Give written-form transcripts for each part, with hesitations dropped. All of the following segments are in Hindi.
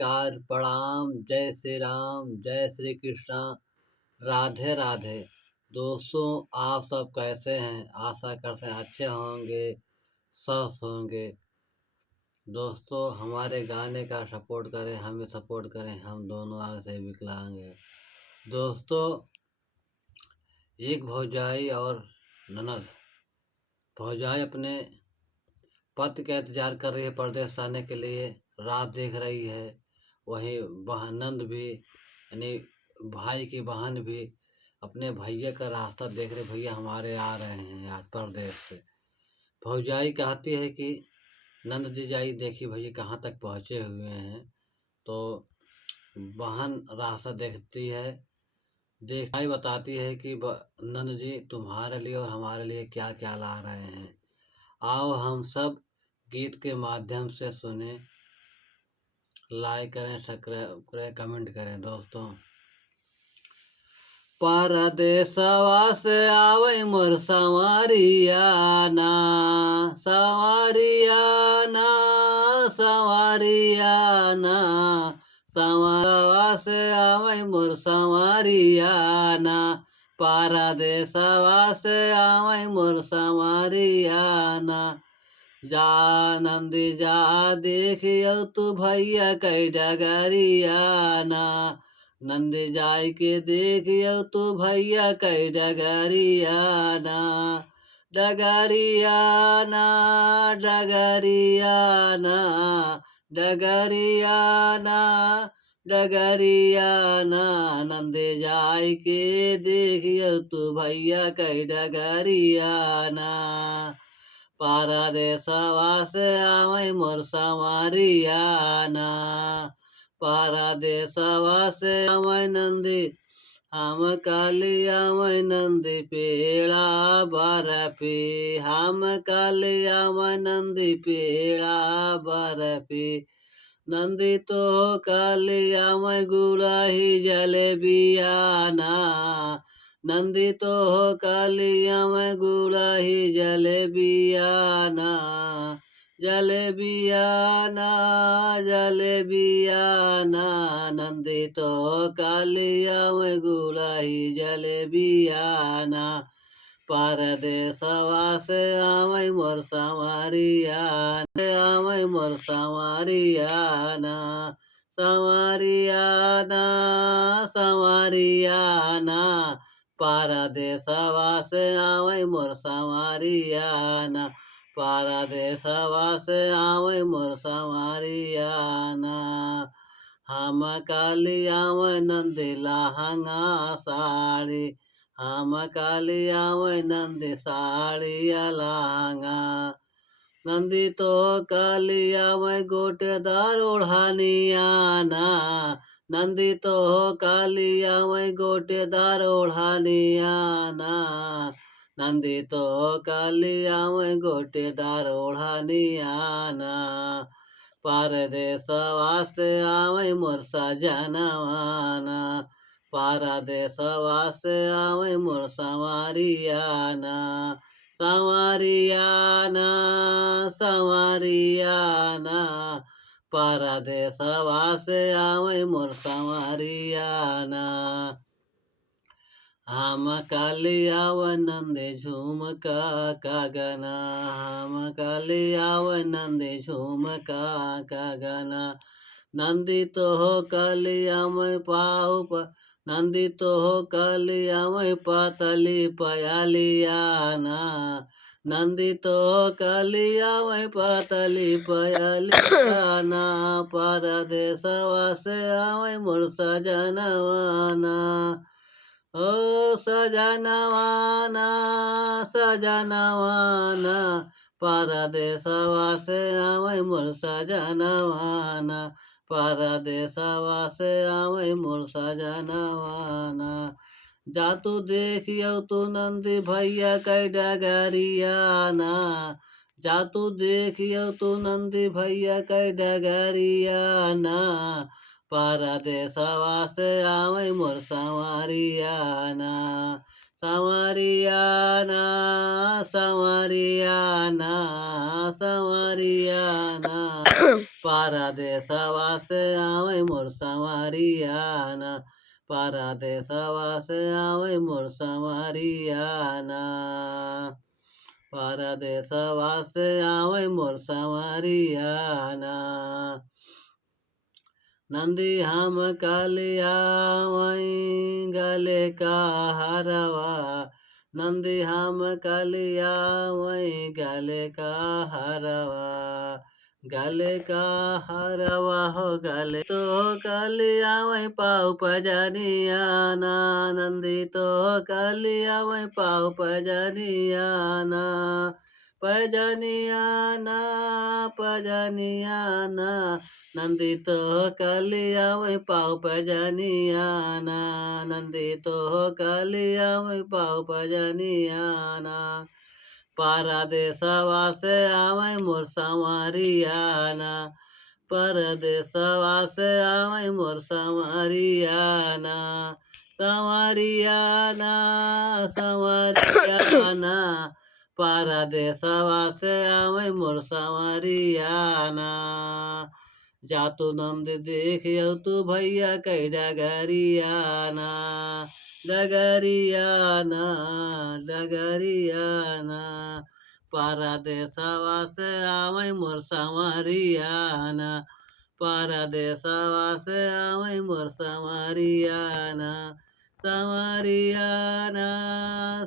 नमस्कार, प्रणाम, जय श्री राम, जय श्री कृष्णा, राधे राधे। दोस्तों, आप सब कैसे हैं? आशा करते हैं अच्छे होंगे, स्वस्थ होंगे। दोस्तों, हमारे गाने का सपोर्ट करें, हमें सपोर्ट करें, हम दोनों आगे से विकलांग हैं। दोस्तों, एक भौजाई और ननद। भौजाई अपने पति का इंतजार कर रही है परदेश आने के लिए, राह देख रही है। वहीं नंद भी यानी भाई की बहन भी अपने भैया का रास्ता देख रहे, भैया हमारे आ रहे हैं आज परदेश से। भौजाई कहती है कि नंद जी जाइए, देखिए भैया कहाँ तक पहुँचे हुए हैं। तो बहन रास्ता देखती है, भाई बताती है कि नंद जी तुम्हारे लिए और हमारे लिए क्या क्या ला रहे हैं। आओ हम सब गीत के माध्यम से सुने, लाइक करें, सब्सक्राइब करें, कमेंट करें। दोस्तों, परदेसवा से आवे मोर संवरिया ना, संवरिया ना, संवरिया ना, संवरवा से आवे मोर संवरिया ना, परदेसवा से आवे मोर संवरिया ना। जा नंदी जा देखियो तू भैया कै डगरिया ना, नंदी जाय के देखियो तू भैया कै डगरिया ना, डगरिया ना, डगरिया ना, डगरिया ना, डगरिया ना, नंदी जाय के देखियो तू भैया कै डगरिया ना। परदेसवा से आवे मोर संवरिया ना, परदेसवा से आवे नंदी हम काली आवे नंदी पेड़ा बरफी, हम काली आवे नंदी पेड़ा बरफी, नंदी तो काली आवे गुड़ाही जलेबिया ना, नंदी तो कालिया में गुड़ाही जलेबिया ना, जलेबिया ना, जलेबिया ना, नंदी तो कालिया में गुड़ाही जलेबिया ना। परदेसवा से आवे मोर संवरिया, आवे मोर संवरिया ना, संवरिया ना, संवरिया ना, परदेसवा से आवे मोर संवरिया ना, परदेसवा से आवे मोर संवरिया ना। हम काली आवे नंदी लहंगा साड़ी, हम काली आवे नंदी साड़ी लहंगा, नंदी तो कालिया में गोटेदार ओढ़ानिया ना, नंदी तो कालिया में गोटेदार ओढ़ानिया ना, नंदी तो कालिया में गोटेदार ओढ़ानिया ना। परदेसवा से आवे मोर सजनवा ना, परदेसवा से आवे मोर संवरिया ना, संवरिया ना, संवरिया ना, परदेसवा से आवे मोर संवरिया ना। हम कालिया नंदे झुमका का गाना, हम कालिया नंदे झुमका का गाना, नंदी तो हो कालिया में पाऊ, नंदी तो हो कालिया में पातली पयालिया ना, नंदी तो कालिया में पातली पयालिया ना, परदेसवा से आवे मोर सजनवा ना, ओ सजनवा ना, सजनवा ना, परदेसवा से आवे मोर सजनवा ना, परदेसवा से आवे मोर सजनवा ना। जा तू देखियो तू नंदी भैया कै डगरिया ना, जा तू देखियो तू नंदी भैया कै डगरिया ना, परदेसवा से आवे मोर संवरिया ना, संवरिया ना, संवरिया ना, संवरिया ना। परदेसवा से आवै मोर संवरियाना, परदेसवा से आवै मोर संवरियाना, परदेसवा से आवै मोर संवरियाना। नंदी हम कालिया वहीं गले का हरवा, नंदी हम कालिया वहीं गले का हरवा, गले का हरवा हो गले तो कालिया वहीं पाँव पजनिया ना, नंदी तो कालिया वहीं पाँव पजनिया ना, पजनियाना पजनियाना, नंदी तो कालिया वहीं पाँव पजनियाना, नंदी तो कालिया वहीं पाँव पजनियाना, परदेसवा से आवै मोर संवरियाना, परदेसवा से आवै मोर संवरियाना, संवरियाना संवरियाना, परदेसवा से आवै मोर संवरियाना। जातु नंद देखियो तू भैया कई डगरियाना, डगरियाना डगरियाना, परदेसवा से आवै मोर संवरियाना, परदेसवा से आवै मोर संवरियाना, संवरियाना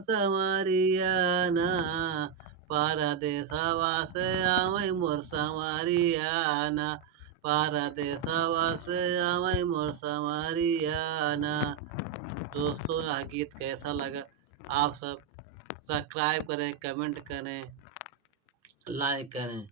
संवरियाना, परदेसवा से आवै मोर संवरियाना, परदेसवा से आवै मोर संवरियाना। दोस्तों यह गीत कैसा लगा आप सब सब्सक्राइब करें, कमेंट करें, लाइक करें।